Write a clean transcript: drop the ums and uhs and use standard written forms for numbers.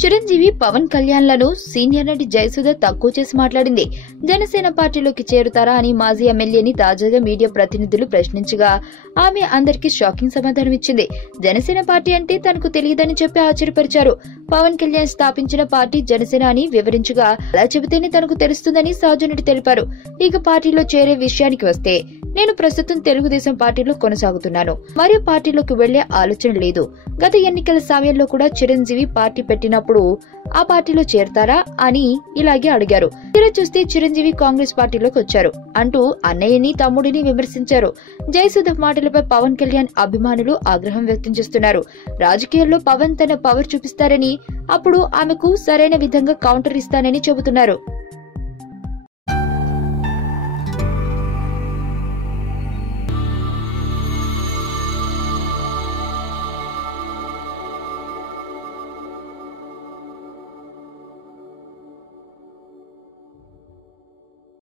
చిరంజీవి పవన్ కళ్యాణ్ లను సీనియర్ నటి జయసుధ తక్కువ చేసి మాట్లాడింది. జనసేన పార్టీలోకి చేరుతారా అని మాజీ ఎమ్మెల్యేని తాజాగా మీడియా ప్రతినిధులు ప్రశ్నించగా ఆమె అందరికీ షాకింగ్ సమాధానం ఇచ్చింది. జనసేన పార్టీ అంటే తనకు తెలియదని చెప్పి ఆశ్చర్యపరిచారు. పవన్ కళ్యాణ్ స్థాపించిన పార్టీ జనసేన అని వివరించగా అలా చెబితేనే తనకు తెలుస్తుందని సహజనటి తెలిపారు. ఇక పార్టీలో చేరే విషయానికి వస్తే, నేను ప్రస్తుతం తెలుగుదేశం పార్టీలో కొనసాగుతున్నాను. మరో పార్టీలోకి వెళ్లే ఆలోచన లేదు. గత ఎన్నికల సమయంలో కూడా చిరంజీవి పార్టీ పెట్టినప్పుడు ఆ పార్టీలో చేరతారా అని ఇలాగే అడిగారు. తీరా చూస్తే చిరంజీవి కాంగ్రెస్ పార్టీలోకి వచ్చారు అంటూ అన్నయ్యని తమ్ముడిని విమర్శించారు. జయసుధ మాటలపై పవన్ కళ్యాణ్ అభిమానులు ఆగ్రహం వ్యక్తం చేస్తున్నారు. రాజకీయాల్లో పవన్ తన పవర్ చూపిస్తారని, అప్పుడు ఆమెకు సరైన విధంగా కౌంటర్ ఇస్తానని చెబుతున్నారు.